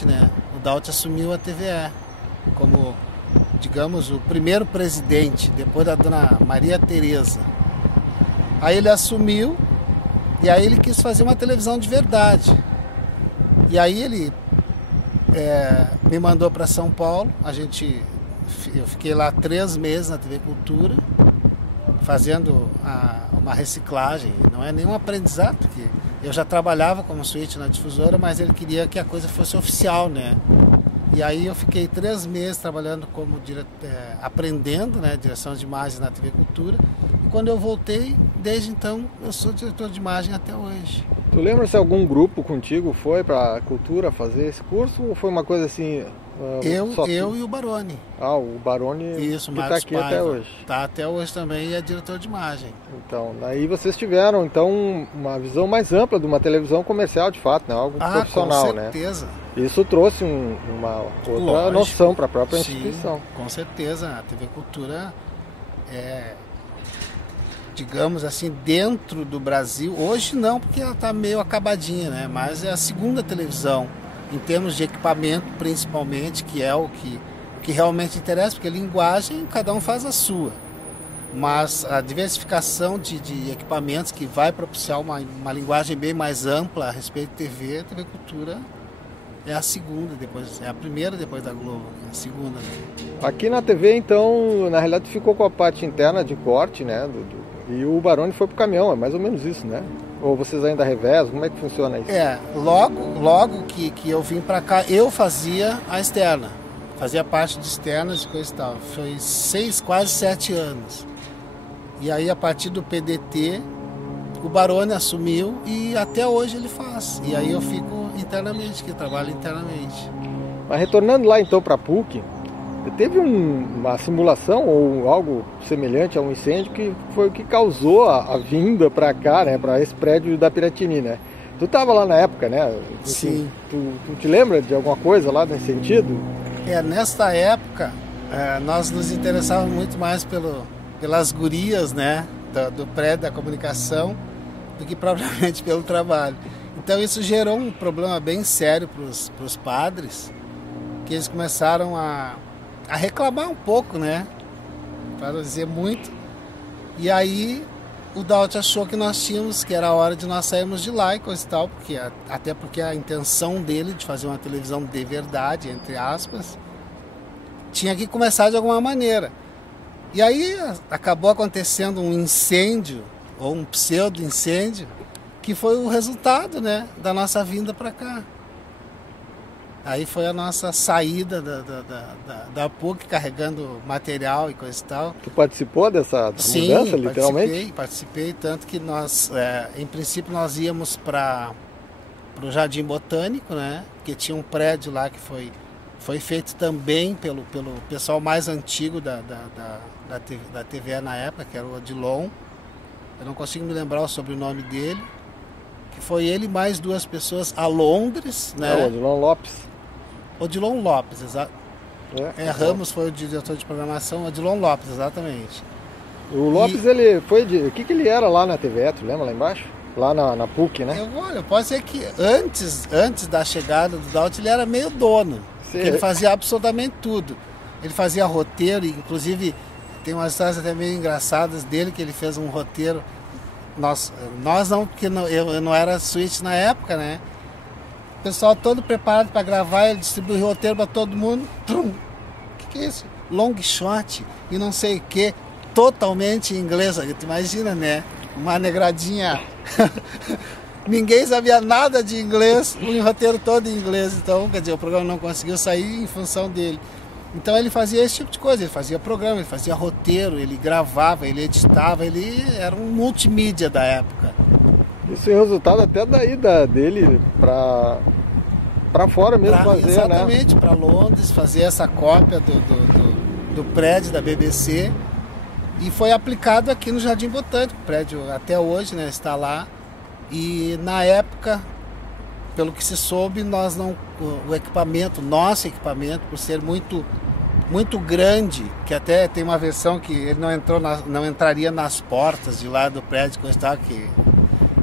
né? O Daut assumiu a TVE como, digamos, o primeiro presidente, depois da dona Maria Tereza. Aí ele assumiu e aí ele quis fazer uma televisão de verdade. E aí ele me mandou para São Paulo. Eu fiquei lá 3 meses na TV Cultura, fazendo uma reciclagem. Não é nenhum aprendizado, porque eu já trabalhava como suíte na difusora, mas ele queria que a coisa fosse oficial, né? E aí eu fiquei 3 meses trabalhando como aprendendo, né, direção de imagem na TV Cultura. E quando eu voltei, desde então, eu sou diretor de imagem até hoje. Tu lembra se algum grupo contigo foi para a Cultura fazer esse curso ou foi uma coisa assim? Eu e o Baroni. Ah, o Baroni. Isso, que está aqui Paiva. até hoje. Está até hoje também e é diretor de imagem. Então, daí vocês tiveram então uma visão mais ampla de uma televisão comercial, de fato, né? Algo profissional, né? Com certeza. Isso trouxe uma outra noção para a própria instituição. Com certeza. A TV Cultura é, digamos assim, dentro do Brasil, hoje não, porque ela está meio acabadinha, né? Mas é a segunda televisão, em termos de equipamento principalmente, que é o que realmente interessa, porque linguagem cada um faz a sua. Mas a diversificação de equipamentos que vai propiciar uma linguagem bem mais ampla a respeito de TV, a TV Cultura é a segunda, é a primeira depois da Globo, a segunda. Né? Aqui na TV, então, na realidade ficou com a parte interna de corte, né? E o Baroni foi pro caminhão, é mais ou menos isso, né? Ou vocês ainda revezam? Como é que funciona isso? Logo que eu vim para cá, eu fazia a externa. Fazia parte de externas e coisa e tal. Foi 6, quase 7 anos. E aí, a partir do PDT, o Baroni assumiu e até hoje ele faz. E aí eu fico internamente, que trabalho internamente. Mas retornando lá então para a PUC, teve uma simulação ou algo semelhante a um incêndio que foi o que causou a vinda para cá, né, para esse prédio da Piratini, né? Tu estava lá na época, né? Sim. Tu te lembra de alguma coisa lá nesse sentido? Nesta época, nós nos interessávamos muito mais pelas gurias, né, do prédio da comunicação, do que propriamente pelo trabalho. Então isso gerou um problema bem sério para os padres, que eles começaram a reclamar um pouco, né? Para não dizer muito. E aí o Daut achou que que era a hora de nós sairmos de lá e coisa e tal, até porque a intenção dele de fazer uma televisão de verdade, entre aspas, tinha que começar de alguma maneira. E aí acabou acontecendo um incêndio, ou um pseudo-incêndio, que foi o resultado, né, da nossa vinda para cá. Aí foi a nossa saída da PUC, carregando material e coisa e tal. Tu participou dessa mudança, literalmente? Sim, participei, tanto que nós, em princípio, nós íamos para o Jardim Botânico, né? Que tinha um prédio lá que foi feito também pelo pessoal mais antigo da TVE na época, que era o Odilon. Eu não consigo me lembrar o sobrenome dele. Que foi ele mais 2 pessoas a Londres, né? O Odilon Lopes. Odilon Lopes, exato. Ramos foi o diretor de programação, Odilon Lopes, exatamente. O Lopes, ele foi o que ele era lá na TVE, tu lembra lá embaixo? Lá na PUC, né? Olha, pode ser que antes da chegada do Daut, ele era meio dono. Ele fazia absolutamente tudo. Ele fazia roteiro, inclusive tem umas histórias até meio engraçadas dele, que ele fez um roteiro. Nós não, porque eu não era suíte na época, né? O pessoal todo preparado para gravar, ele distribuiu o roteiro para todo mundo. O que é isso? Long shot e não sei o que, totalmente em inglês. Tu imagina, né? Uma negradinha. Ninguém sabia nada de inglês, o roteiro todo em inglês. Então, quer dizer, o programa não conseguiu sair em função dele. Então ele fazia esse tipo de coisa, ele fazia programa, ele fazia roteiro, ele gravava, ele editava, ele era um multimídia da época. Isso é resultado até da ida dele para fora mesmo fazer, exatamente, né? Para Londres, fazer essa cópia do prédio da BBC e foi aplicado aqui no Jardim Botânico. O prédio até hoje, né, está lá e na época, pelo que se soube, o equipamento, nosso equipamento, por ser muito grande, que até tem uma versão que ele não entraria nas portas de lá do prédio, coisa tal,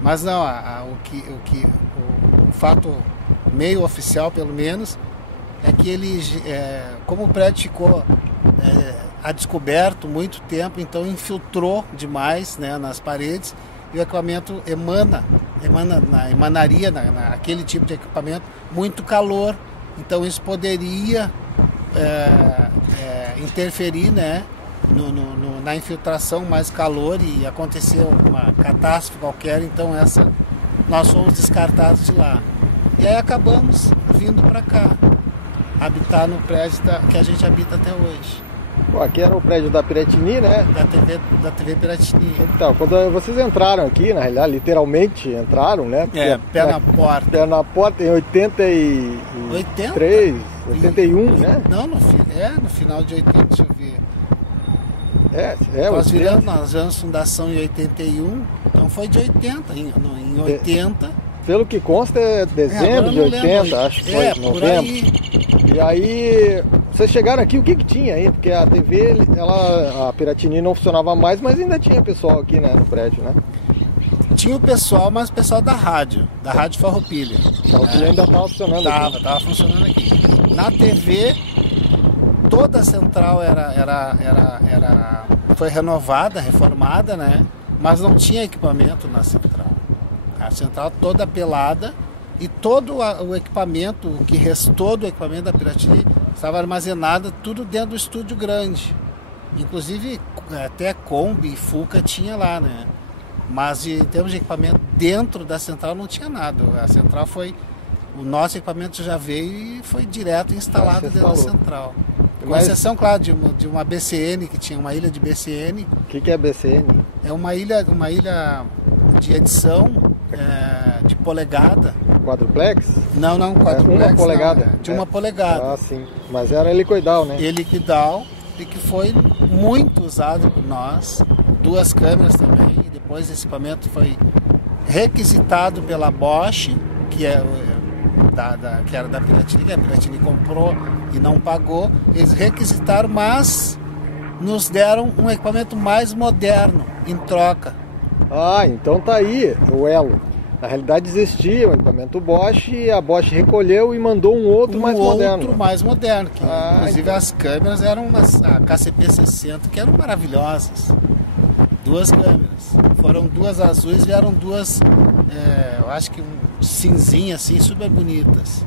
mas não, o fato meio oficial pelo menos, é que ele, como o prédio ficou a descoberto muito tempo, então infiltrou demais, né, nas paredes, e o equipamento emanaria naquele tipo de equipamento muito calor, então isso poderia interferir, né, na infiltração, mais calor, e aconteceu uma catástrofe qualquer, então nós fomos descartados de lá. E aí acabamos vindo para cá, habitar no prédio que a gente habita até hoje. Pô, aqui era o prédio da Piratini, né? Da TV Piratini. Então, quando vocês entraram aqui, na realidade, literalmente entraram, né? Pé na porta. Pé na porta em 83, 81, né? Não, no final de 80, deixa eu ver. Nós viramos fundação em 81, então foi de 80, em 80. Pelo que consta é dezembro de 80, acho que foi novembro. E aí, vocês chegaram aqui, o que tinha aí? Porque a TV, a Piratini não funcionava mais, mas ainda tinha pessoal aqui, né, no prédio, né? Tinha o pessoal, mas o pessoal da rádio Farroupilha. Farroupilha ainda estava funcionando aqui. Estava funcionando aqui. Na TV, toda a central foi renovada, reformada, né? Mas não tinha equipamento na central. A central toda pelada, e todo o equipamento, o que restou do equipamento da Piratini, estava armazenado tudo dentro do estúdio grande. Inclusive até Kombi e Fuca tinha lá, né? Mas em termos de equipamento dentro da central não tinha nada. A central o nosso equipamento já veio e foi direto instalado dentro da central. Com exceção, claro, de uma BCN, que tinha uma ilha de BCN. O que é BCN? É uma ilha de edição de polegada. Quadruplex? Não, quadruplex. Uma polegada? Não, de uma polegada. Ah, sim. Mas era helicoidal, né? Helicoidal, e que foi muito usado por nós. 2 câmeras também. E depois esse equipamento foi requisitado pela Bosch, que era da Piratini, que a Piratini comprou e não pagou. Eles requisitaram, mas nos deram um equipamento mais moderno em troca. Ah, então tá aí o elo. Na realidade existia o equipamento Bosch, e a Bosch recolheu e mandou um outro mais moderno. Que inclusive as câmeras eram a KCP60, que eram maravilhosas. 2 câmeras. Foram 2 azuis, vieram 2, eu acho que cinzinhas assim, super bonitas.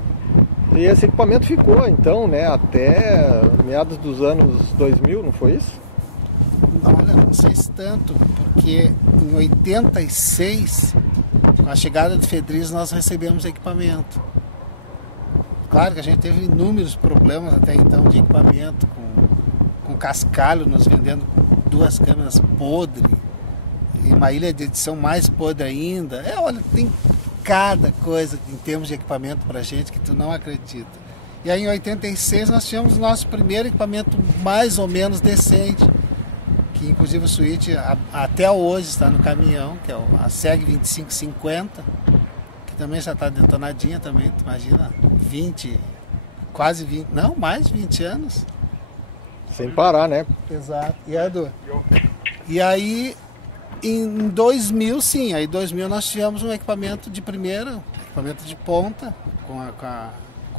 E esse equipamento ficou então, né, até meados dos anos 2000, não foi isso? Olha, não sei se tanto, porque em 86, com a chegada de Fedriz, nós recebemos equipamento. Claro que a gente teve inúmeros problemas até então de equipamento, com cascalho nos vendendo 2 câmeras podres, e uma ilha de edição mais podre ainda. Olha, tem cada coisa em termos de equipamento pra gente que tu não acredita. E aí em 86 nós tivemos o nosso primeiro equipamento mais ou menos decente, que inclusive o Switch até hoje está no caminhão, que é a SEG 2550, que também já está detonadinha também, tu imagina, quase 20, não, mais de 20 anos. Sem parar, né? Exato. E aí, em 2000, sim, aí em 2000 nós tivemos um equipamento de primeira, equipamento de ponta, com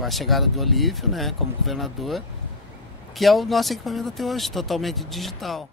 a chegada do Olívio, né, como governador, que é o nosso equipamento até hoje, totalmente digital.